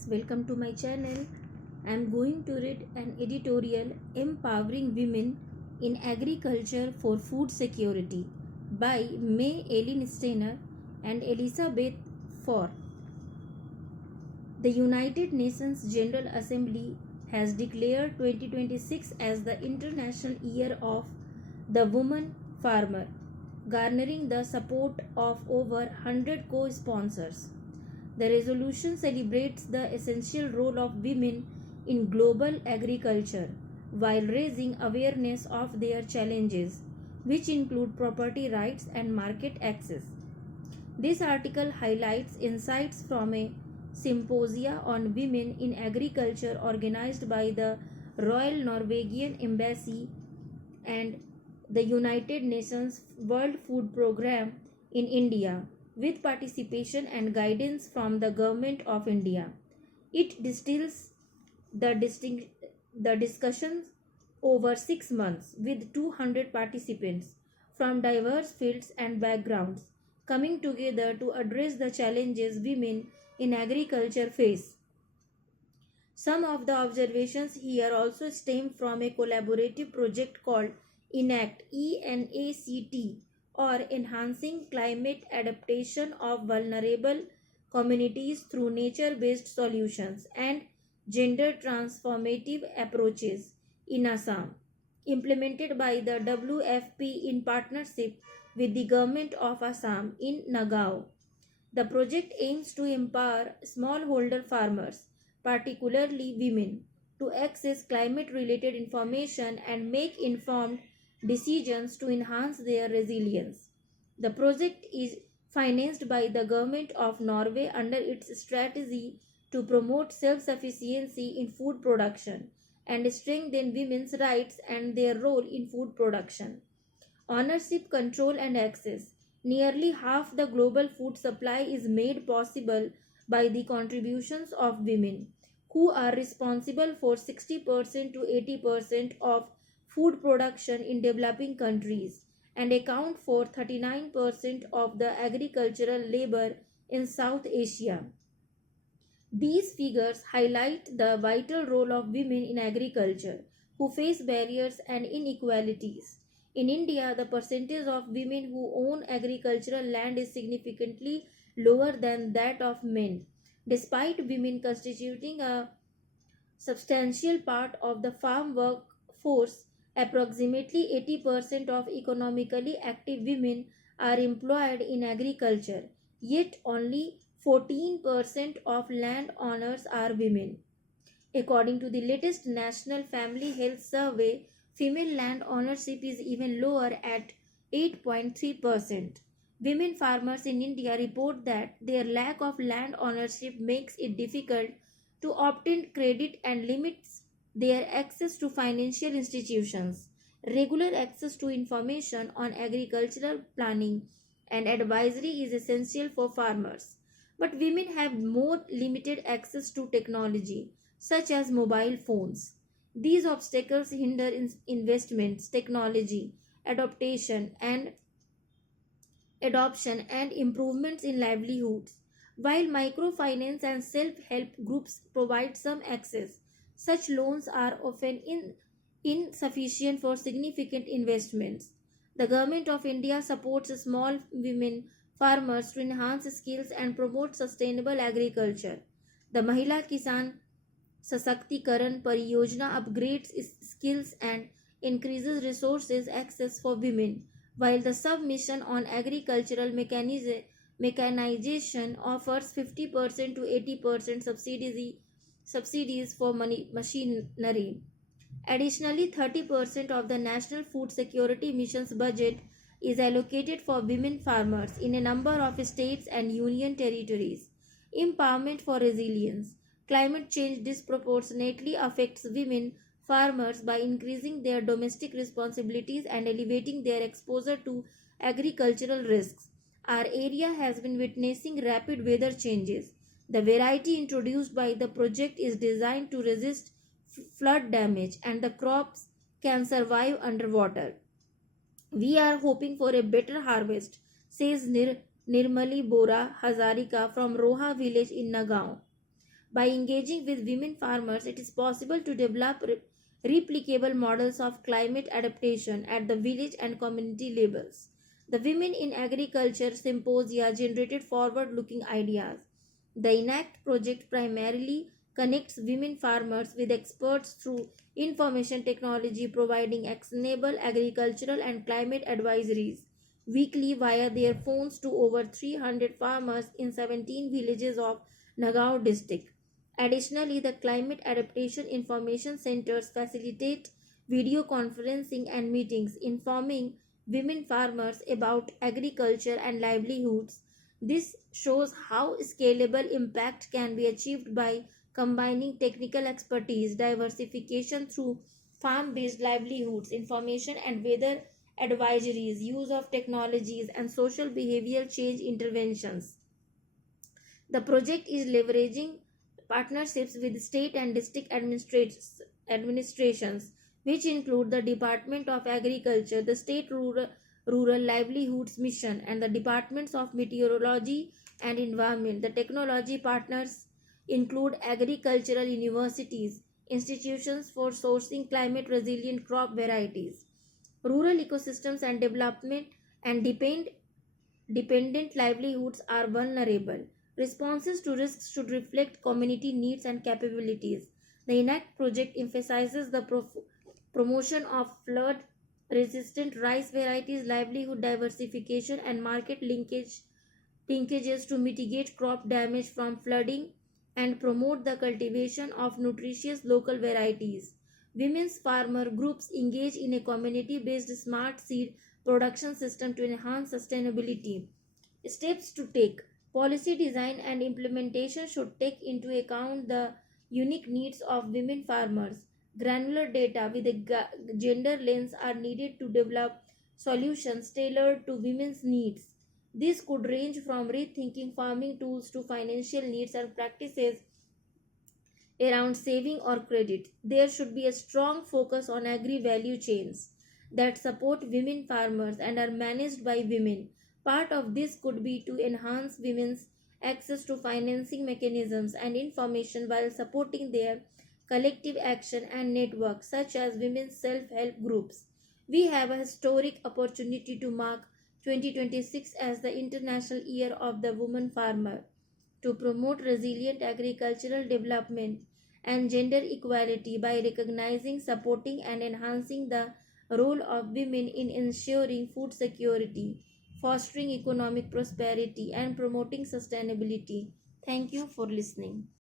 friends, welcome to my channel. I am going to read an editorial Empowering Women in Agriculture for Food Security by May Ellen Steiner and Elizabeth Faure. The United Nations General Assembly has declared 2026 as the International Year of the Woman Farmer, garnering the support of over 100 co-sponsors. The resolution celebrates the essential role of women in global agriculture while raising awareness of their challenges, which include property rights and market access. This article highlights insights from a symposia on women in agriculture organized by the Royal Norwegian Embassy and the United Nations World Food Programme in India, with participation and guidance from the Government of India. It distills the discussions over 6 months with 200 participants from diverse fields and backgrounds coming together to address the challenges women in agriculture face. Some of the observations here also stem from a collaborative project called ENACT, ENACT, or Enhancing Climate Adaptation of Vulnerable Communities Through Nature-Based Solutions, and Gender Transformative Approaches in Assam, implemented by the WFP in partnership with the Government of Assam in Nagaon. The project aims to empower smallholder farmers, particularly women, to access climate-related information and make informed decisions to enhance their resilience. The project is financed by the Government of Norway under its strategy to promote self-sufficiency in food production and strengthen women's rights and their role in food production. Ownership, control and access. Nearly half the global food supply is made possible by the contributions of women, who are responsible for 60% to 80% of food production in developing countries and account for 39% of the agricultural labor in South Asia. These figures highlight the vital role of women in agriculture, who face barriers and inequalities. In India, the percentage of women who own agricultural land is significantly lower than that of men, despite women constituting a substantial part of the farm workforce. Approximately 80% of economically active women are employed in agriculture, yet only 14% of landowners are women. According to the latest National Family Health Survey, female land ownership is even lower at 8.3%. Women farmers in India report that their lack of land ownership makes it difficult to obtain credit and limits their access to financial institutions. Regular access to information on agricultural planning and advisory is essential for farmers. But women have more limited access to technology, such as mobile phones. These obstacles hinder investments, technology, adaptation, and adoption and improvements in livelihoods. While microfinance and self-help groups provide some access, such loans are often insufficient for significant investments. The Government of India supports small women farmers to enhance skills and promote sustainable agriculture. The Mahila Kisan Sasaktikaran Pariyojana upgrades skills and increases resources access for women, while the Sub-Mission on Agricultural Mechanization offers 50% to 80% subsidies for machinery. Additionally, 30% of the National Food Security Mission's budget is allocated for women farmers in a number of states and union territories. Empowerment for resilience. Climate change disproportionately affects women farmers by increasing their domestic responsibilities and elevating their exposure to agricultural risks. Our area has been witnessing rapid weather changes. The variety introduced by the project is designed to resist flood damage and the crops can survive underwater. We are hoping for a better harvest, says Nirmali Bora Hazarika from Roha village in Nagaon. By engaging with women farmers, it is possible to develop replicable models of climate adaptation at the village and community levels. The Women in Agriculture Symposia generated forward looking ideas. The ENACT project primarily connects women farmers with experts through information technology, providing actionable agricultural and climate advisories weekly via their phones to over 300 farmers in 17 villages of Nagaon district. Additionally, the Climate Adaptation Information Centers facilitate video conferencing and meetings informing women farmers about agriculture and livelihoods. This shows how scalable impact can be achieved by combining technical expertise, diversification through farm based livelihoods, information and weather advisories, use of technologies, and social behavioral change interventions. The project is leveraging partnerships with state and district administrations, which include the Department of Agriculture, the State Rural Livelihoods Mission, and the Departments of Meteorology and Environment. The technology partners include agricultural universities, institutions for sourcing climate resilient crop varieties, rural ecosystems and development, and dependent livelihoods are vulnerable. Responses to risks should reflect community needs and capabilities. The ENACT project emphasizes the promotion of flood resistant rice varieties, livelihood diversification, and market linkages to mitigate crop damage from flooding and promote the cultivation of nutritious local varieties. Women's farmer groups engage in a community based smart seed production system to enhance sustainability. Steps to take: policy design and implementation should take into account the unique needs of women farmers. Granular data with a gender lens are needed to develop solutions tailored to women's needs. This could range from rethinking farming tools to financial needs and practices around saving or credit. There should be a strong focus on agri value chains that support women farmers and are managed by women. Part of this could be to enhance women's access to financing mechanisms and information while supporting their collective action and networks such as women's self-help groups. We have a historic opportunity to mark 2026 as the International Year of the Woman Farmer to promote resilient agricultural development and gender equality by recognizing, supporting, and enhancing the role of women in ensuring food security, fostering economic prosperity, and promoting sustainability. Thank you for listening.